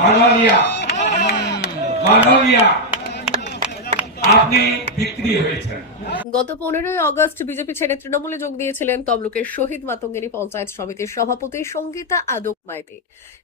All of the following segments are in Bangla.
মাননীয়া মাননীয়া আপনি বিক্রি হয়েছেন। গত পনেরোই অগস্ট বিজেপি ছেড়ে তৃণমূলে যোগ দিয়েছিলেন তমলুকের শহীদ মাতঙ্গিনী পঞ্চায়েত সমিতির সভাপতি সঙ্গীতা আদক মাইতি।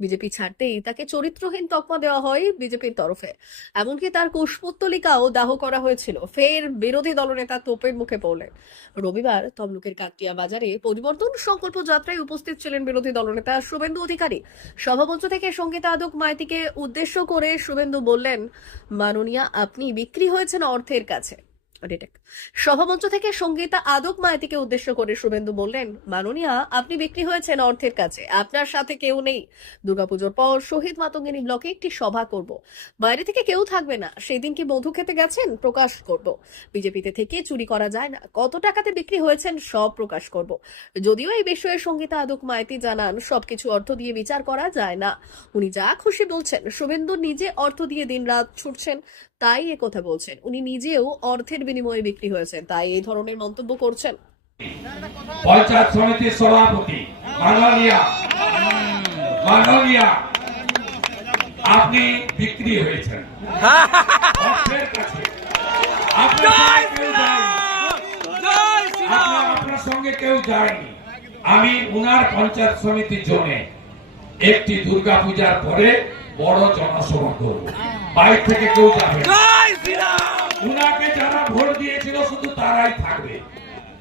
বিজেপি ছাড়তেই তাকে চরিত্রহীন তকমা দেওয়া হয় বিজেপির তরফে। এমনকি তার কুশপুত্তলিকাও দাহ করা হয়েছিল। ফের বিরোধী দলনেতা তোপের মুখে পড়লেন। রবিবার তমলুকের কাকটিয়া বাজারে পরিবর্তন সংকল্প যাত্রায় উপস্থিত ছিলেন বিরোধী দলনেতা শুভেন্দু অধিকারী। সভামঞ্চ থেকে সঙ্গীতা আদক মাইতিকে উদ্দেশ্য করে শুভেন্দু বললেন, মাননীয়া, আপনি বিক্রি হয়েছেন অর্থের কাছে। রিটেক। সভামঞ্চ থেকে সঙ্গীতা আদক মায়াতিকে উদ্দেশ্য করে শুভেন্দু বললেন, মাননীয়া, আপনি বিক্রি হয়েছেন অর্থের কাছে। আপনার সাথে কেউ নেই। দুর্গাপুজোর পর শহীদ মাতঙ্গিনী ব্লকে একটি সভা করব। বাইরে থেকে কেউ থাকবে না। সেই দিন কি মধু খেতে গেছেন? প্রকাশ করব। বিজেপিতে থেকে চুরি করা যায় না। কত টাকাতে বিক্রি হয়েছেন সব প্রকাশ করব। যদিও এই বিষয়ে সঙ্গীতা আদক মায়াতি জানান, সবকিছু অর্থ দিয়ে বিচার করা যায় না। উনি যা খুশি বলছেন, শুভেন্দু নিজে অর্থ দিয়ে দিন রাত ছুটছেন, তাই কথা বলছেন। উনি নিজেও অর্থের বিনিময়ে বিক্রি হয়েছেন তাই এই ধরনের মন্তব্য করছেন। পঞ্চায়েত সমিতির সভাপতি মাননীয়া মাননীয়া আপনি বিক্রি হয়েছেন। আপনার সঙ্গে কেউ যায়নি। আপনার আপনার সঙ্গে কেউ যায়নি। আমি উনার পঞ্চায়েত সমিতির জন্য একটি দুর্গা পূজার পরে বড় জনসভা করব। বাইরে থেকে কেউ যাবে উনাকে যারা ভোট শুধু তারাই থাকবে।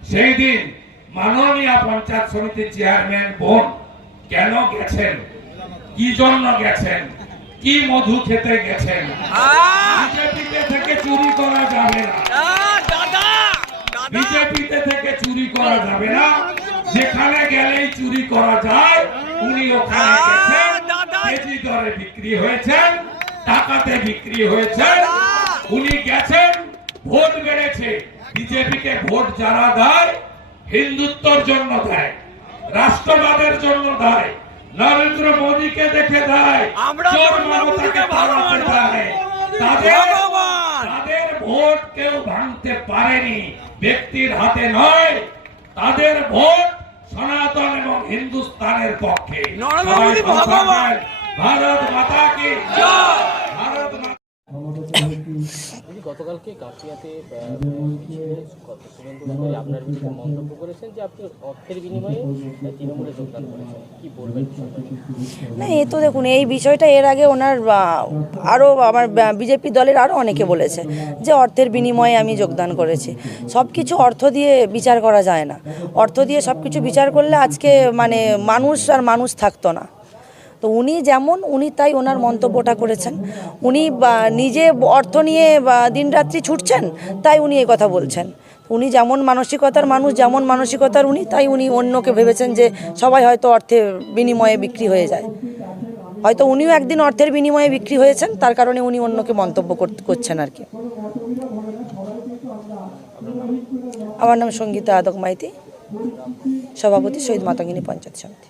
সেই দিন মাননীয় পঞ্চায়েত সমিতির চেয়ারম্যান বোন কেন গেছেন? কি জন্য গেছেন? কি মধু খেতে গেছেন? বিজেপিতে থেকে চুরি করা যাবে না। বিজেপিতে থেকে চুরি করা যাবে না। যেখানে গেলেই চুরি করা যায় উনি ওখানে গেছেন। কেজি দরে বিক্রি হয়েছেন টাকাতে বিক্রি হয়েছেন। উনি গেছেন ভোট বেড়েছে। বিজেপিকে ভোট যারা দেয় হিন্দুত্বর জন্য দেয় রাষ্ট্রবাদের জন্য দেয় নরেন্দ্র মোদীকে দেখে দেয় তাদের ভোট কেউ ভাঙতে পারেনি ব্যক্তির হাতে নয় তাদের ভোট সনাতন এবং হিন্দুস্তানের পক্ষে। ভারত মাতা কি জয়। গতকালকে আপনার বিরুদ্ধে মন্তব্য করেছেন যে আপনি অর্থের বিনিময়ে তৃণমূলে যোগদান করেছেন। কি বলবেন না, এ তো দেখুন, এই বিষয়টা এর আগে ওনার আরও আমার বিজেপি দলের আরও অনেকে বলেছে যে অর্থের বিনিময়ে আমি যোগদান করেছি। সব কিছু অর্থ দিয়ে বিচার করা যায় না। অর্থ দিয়ে সব কিছু বিচার করলে আজকে মানে মানুষ আর মানুষ থাকতো না। তো উনি যেমন, উনি তাই ওনার মন্তব্যটা করেছেন। উনি নিজে অর্থ নিয়ে দিনরাত্রি ছুটছেন, তাই উনি এই কথা বলছেন। উনি যেমন মানসিকতার মানুষ, যেমন মানসিকতার উনি, তাই উনি অন্যকে ভেবেছেন যে সবাই হয়তো অর্থের বিনিময়ে বিক্রি হয়ে যায়। হয়তো উনিও একদিন অর্থের বিনিময়ে বিক্রি হয়েছেন, তার কারণে উনি অন্যকে মন্তব্য করছেন আর কি। আমার নাম সঙ্গীতা আদক মাইতি, সভাপতি শহীদ মাতঙ্গিনী পঞ্চায়েত সমিতি।